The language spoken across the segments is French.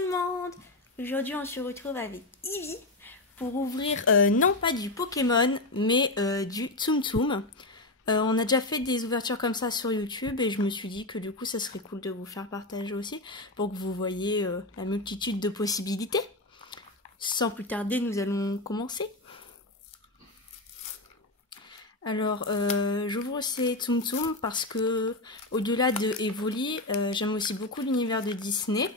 le monde! Aujourd'hui on se retrouve avec Ivy pour ouvrir non pas du Pokémon mais du Tsum Tsum. On a déjà fait des ouvertures comme ça sur YouTube et je me suis dit que du coup ça serait cool de vous faire partager aussi pour que vous voyez la multitude de possibilités. Sans plus tarder, nous allons commencer. Alors, j'ouvre ces Tsum Tsum parce que, au-delà de Evoli, j'aime aussi beaucoup l'univers de Disney.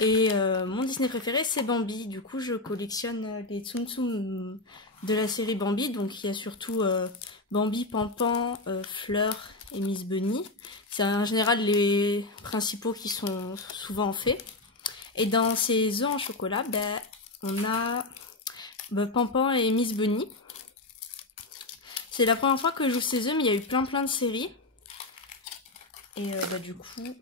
Et mon Disney préféré, c'est Bambi. Du coup, je collectionne les Tsum Tsum de la série Bambi. Donc, il y a surtout Bambi, Pan-Pan, Fleur et Miss Bunny. C'est en général les principaux qui sont souvent faits. Et dans ces œufs en chocolat, on a Pan-Pan et Miss Bunny. C'est la première fois que je joue ces œufs, mais il y a eu plein de séries. Et du coup,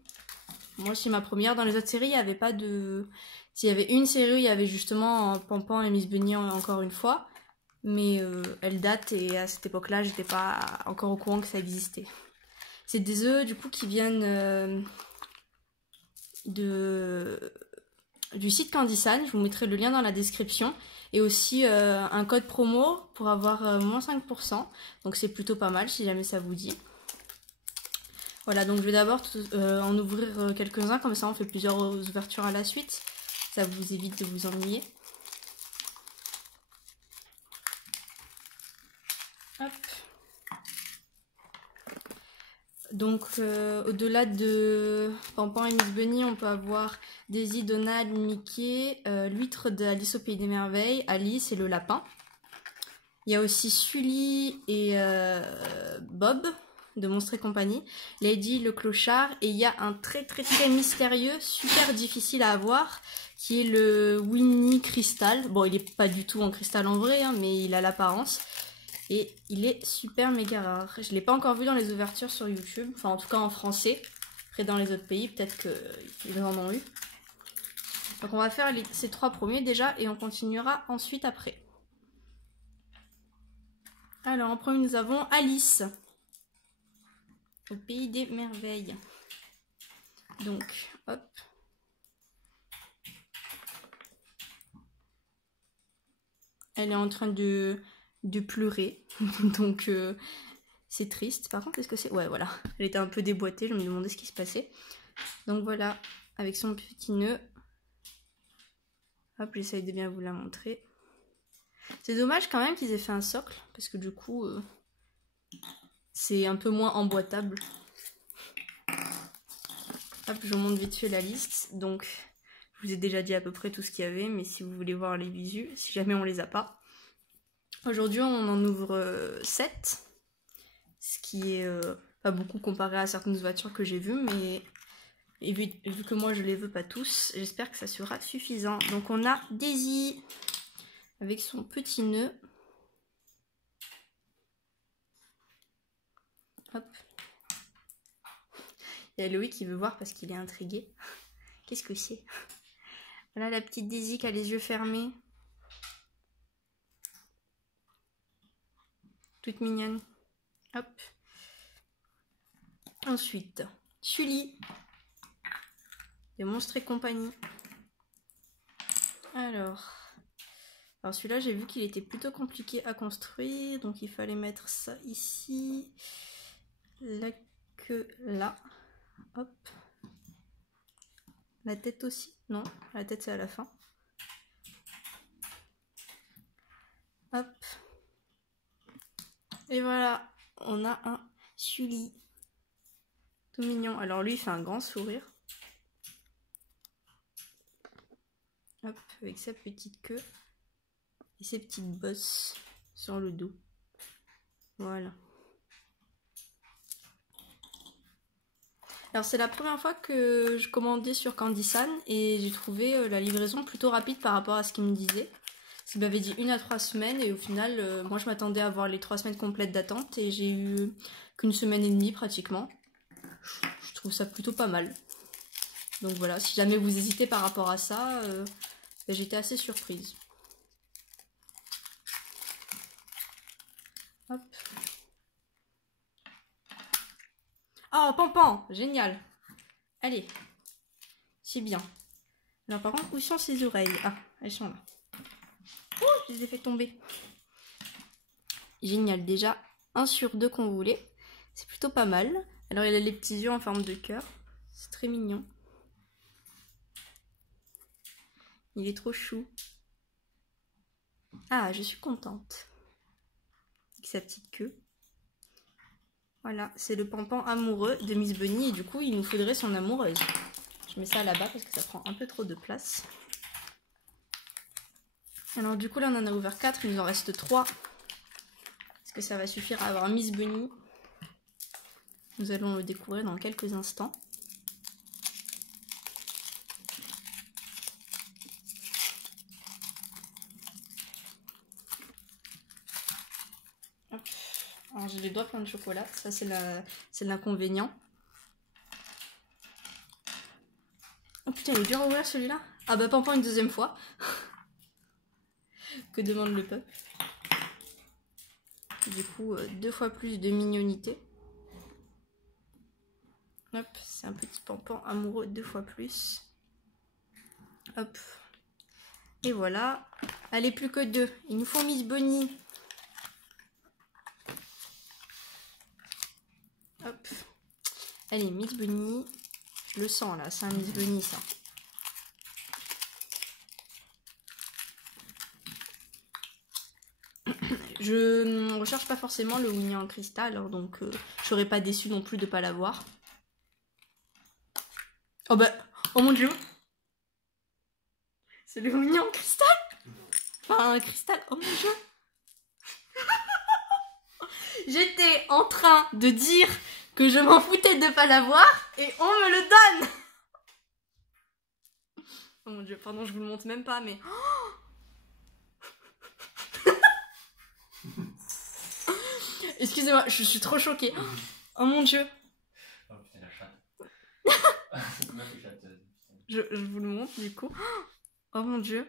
moi c'est ma première. Dans les autres séries, il n'y avait pas de... S'il y avait une série où il y avait justement Pan-Pan et Miss Bunny encore une fois. Mais elle date et à cette époque-là, j'étais pas encore au courant que ça existait. C'est des œufs du coup qui viennent du site Candysan. Je vous mettrai le lien dans la description. Et aussi un code promo pour avoir moins 5%. Donc c'est plutôt pas mal si jamais ça vous dit. Voilà, donc je vais d'abord en ouvrir quelques-uns. Comme ça on fait plusieurs ouvertures à la suite. Ça vous évite de vous ennuyer. Hop. Donc au-delà de Pan-Pan et Miss Bunny, on peut avoir Daisy, Donald, Mickey, l'huître d'Alice au Pays des Merveilles, Alice et le lapin. Il y a aussi Sully et Bob de Monstres et compagnie, Lady, le clochard, et il y a un très mystérieux, super difficile à avoir, qui est le Winnie Cristal. Bon, il n'est pas du tout en cristal en vrai, hein, mais il a l'apparence. Et il est super méga rare. Je ne l'ai pas encore vu dans les ouvertures sur YouTube. Enfin, en tout cas en français. Après, dans les autres pays, peut-être qu'ils en ont eu. Donc, on va faire ces trois premiers déjà. Et on continuera ensuite après. Alors, en premier, nous avons Alice. Au Pays des Merveilles. Donc, hop. Elle est en train de pleurer. Donc... c'est triste. Par contre, est-ce que c'est... Ouais, voilà. Elle était un peu déboîtée. Je me demandais ce qui se passait. Donc voilà, avec son petit nœud. Hop, j'essaye de bien vous la montrer. C'est dommage quand même qu'ils aient fait un socle. Parce que du coup, c'est un peu moins emboîtable. Hop, je vous montre vite fait la liste. Donc, je vous ai déjà dit à peu près tout ce qu'il y avait. Mais si vous voulez voir les visus, si jamais on les a pas. Aujourd'hui, on en ouvre 7. Ce qui est pas beaucoup comparé à certaines voitures que j'ai vues, mais vu que moi je les veux pas tous, j'espère que ça sera suffisant. Donc on a Daisy avec son petit nœud. Hop. Il y a Loïc qui veut voir parce qu'il est intrigué. Qu'est-ce que c'est? Voilà la petite Daisy qui a les yeux fermés. Toute mignonne. Hop. Ensuite, Sully. De Monstres et compagnie. Alors celui-là, j'ai vu qu'il était plutôt compliqué à construire. Donc il fallait mettre ça ici. La queue là. Hop. La tête aussi. Non, la tête c'est à la fin. Hop. Et voilà, on a un Sully. Tout mignon. Alors lui, il fait un grand sourire. Hop, avec sa petite queue. Et ses petites bosses sur le dos. Voilà. Alors c'est la première fois que je commandais sur Candysan. Et j'ai trouvé la livraison plutôt rapide par rapport à ce qu'il me disait. Il m'avait dit 1 à 3 semaines et au final, moi je m'attendais à avoir les 3 semaines complètes d'attente et j'ai eu qu'une semaine et demie pratiquement. Je trouve ça plutôt pas mal. Donc voilà, si jamais vous hésitez par rapport à ça, j'étais assez surprise. Hop. Oh, Pan-Pan, génial. Allez, c'est bien. Alors par contre, où sont ses oreilles? Ah, elles sont là. Oh, je les ai fait tomber. Génial, déjà 1 sur 2 qu'on voulait. C'est plutôt pas mal. Alors il a les petits yeux en forme de cœur. C'est très mignon. Il est trop chou. Ah, je suis contente. Avec sa petite queue. Voilà, c'est le pampan amoureux de Miss Bunny et du coup il nous faudrait son amoureuse. Je mets ça là-bas parce que ça prend un peu trop de place. Alors du coup là on en a ouvert 4, il nous en reste 3. Est-ce que ça va suffire à avoir Miss Bunny? Nous allons le découvrir dans quelques instants. Hop. Alors j'ai les doigts pleins de chocolat, ça c'est l'inconvénient. Oh putain, il est dur à ouvrir celui-là. Ah bah pampan une deuxième fois. Que demande le peuple? Du coup, 2 fois plus de mignonité. Hop, c'est un petit pampan amoureux 2 fois plus. Hop. Et voilà. Allez, plus que 2. Il nous faut Miss Bunny. Hop. Allez, Miss Bunny. Je le sens là, c'est un Miss Bunny ça. Je ne recherche pas forcément le Winnie en cristal, alors donc je serais pas déçue non plus de pas l'avoir. Oh bah, oh mon dieu! C'est le Winnie en cristal? Enfin, un cristal, oh mon dieu! J'étais en train de dire que je m'en foutais de pas l'avoir et on me le donne! Oh mon dieu, pardon, je vous le montre même pas, mais... Excusez-moi, je suis trop choquée. Oh mon dieu. Oh putain, la chatte. Je vous le montre du coup. Oh mon dieu.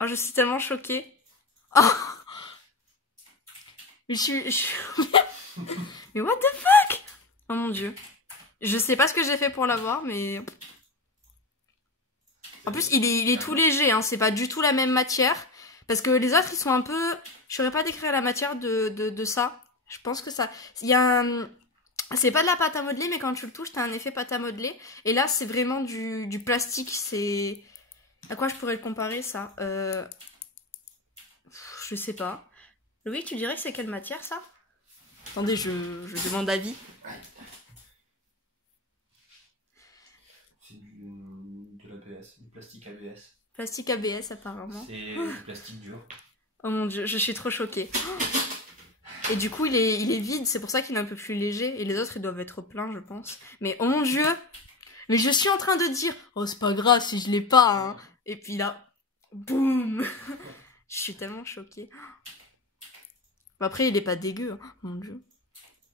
Oh, je suis tellement choquée. Oh. Mais je suis... Mais what the fuck? Oh mon dieu. Je sais pas ce que j'ai fait pour l'avoir, mais... En plus, il est tout léger, hein. C'est pas du tout la même matière. Parce que les autres, ils sont un peu... Je saurais pas décrire la matière de ça. Je pense que ça... Il y a un... C'est pas de la pâte à modeler, mais quand tu le touches, t'as un effet pâte à modeler. Et là, c'est vraiment du plastique. C'est... À quoi je pourrais le comparer, ça? Je sais pas. Loïc, tu dirais que c'est quelle matière, ça? Attendez, je demande avis. C'est de l'ABS, du plastique ABS. Plastique ABS, apparemment. C'est du plastique dur. Oh mon dieu, je suis trop choquée. Et du coup, il est vide, c'est pour ça qu'il est un peu plus léger. Et les autres, ils doivent être pleins, je pense. Mais oh mon dieu! Mais je suis en train de dire, oh c'est pas grave si je l'ai pas, hein. Et puis là, boum! Je suis tellement choquée. Bon, après, il est pas dégueu, hein. Mon dieu.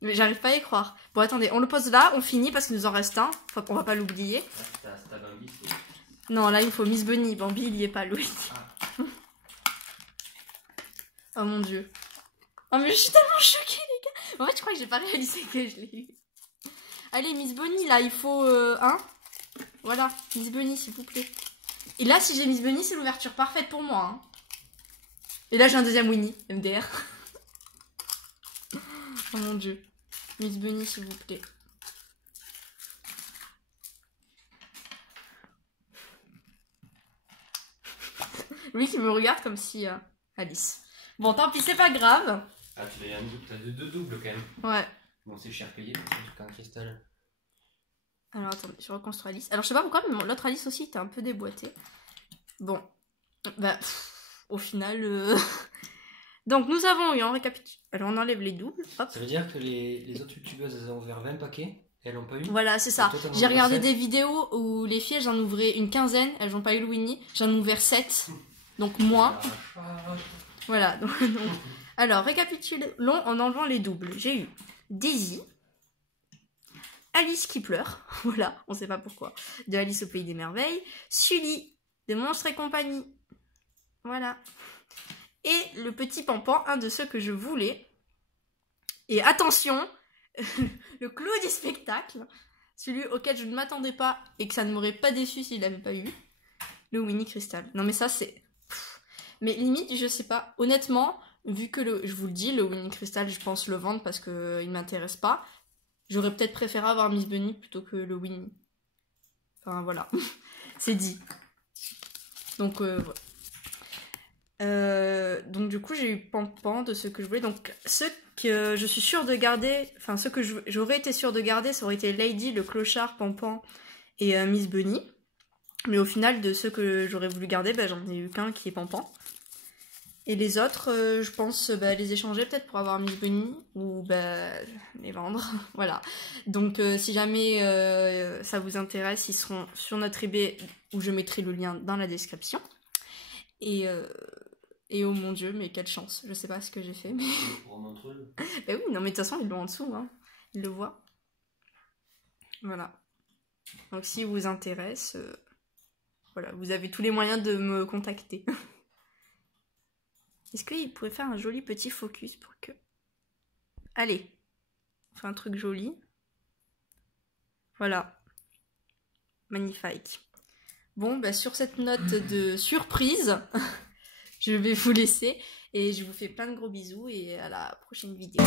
Mais j'arrive pas à y croire. Bon, attendez, on le pose là, on finit parce qu'il nous en reste un. On va pas l'oublier. C'est ta Bambi, Non, là, il faut Miss Bunny. Bambi, il y est pas, Louis. Ah. Oh mon dieu. Oh, mais je suis tellement choquée, les gars. En fait, je crois que j'ai pas réalisé que je l'ai eu. Allez, Miss Bunny, là, il faut un. Voilà, Miss Bunny, s'il vous plaît. Et là, si j'ai Miss Bunny, c'est l'ouverture parfaite pour moi. Hein. Et là, j'ai un deuxième Winnie, MDR. Oh mon dieu. Miss Bunny, s'il vous plaît. Lui qui me regarde comme si... Alice. Bon, tant pis, c'est pas grave. Ah, tu as deux doubles quand même. Ouais. Bon, c'est cher payé, c'est un cristal. Alors, attendez, je reconstruis Alice. Alors, je sais pas pourquoi, mais l'autre Alice aussi était un peu déboîtée. Bon. Bah, au final... Donc, nous avons eu en récapitulatif... Alors, on enlève les doubles. Hop. Ça veut dire que les autres youtubeuses, elles ont ouvert 20 paquets et elles n'ont pas eu. Voilà, c'est ça. J'ai regardé des vidéos où les filles, elles en ouvraient une quinzaine. Elles n'ont pas eu le Winnie. J'en ai ouvert 7. Donc, moins. Voilà. Donc, alors, récapitulons en enlevant les doubles. J'ai eu Daisy, Alice qui pleure, voilà, on sait pas pourquoi, de Alice au Pays des Merveilles, Sully, de Monstres et compagnie, voilà, et le petit pampan, un de ceux que je voulais, et attention, le clou du spectacle, celui auquel je ne m'attendais pas, et que ça ne m'aurait pas déçu s'il l'avait pas eu, le Winnie Crystal. Non mais ça c'est... Mais limite, je sais pas. Honnêtement, vu que je vous le dis, le Winnie Crystal, je pense le vendre parce qu'il m'intéresse pas. J'aurais peut-être préféré avoir Miss Bunny plutôt que le Winnie. Enfin voilà, c'est dit. Donc voilà. Donc du coup j'ai eu Pampan de ceux que je voulais. Donc ceux que je suis sûre de garder, enfin ceux que j'aurais été sûre de garder, ça aurait été Lady, le Clochard, Pampan et Miss Bunny. Mais au final de ceux que j'aurais voulu garder, bah, j'en ai eu qu'un qui est Pampan. Et les autres, je pense les échanger peut-être pour avoir Miss Bunny ou les vendre. Voilà. Donc si jamais ça vous intéresse, ils seront sur notre eBay où je mettrai le lien dans la description. Et oh mon dieu, mais quelle chance. Je sais pas ce que j'ai fait. Mais... bah oui, non mais de toute façon, ils l'ont en dessous. Hein. Ils le voient. Voilà. Donc si vous intéresse, voilà, vous avez tous les moyens de me contacter. Est-ce qu'il pourrait faire un joli petit focus pour que... Allez, on fait un truc joli. Voilà. Magnifique. Bon, bah sur cette note de surprise, je vais vous laisser et je vous fais plein de gros bisous et à la prochaine vidéo.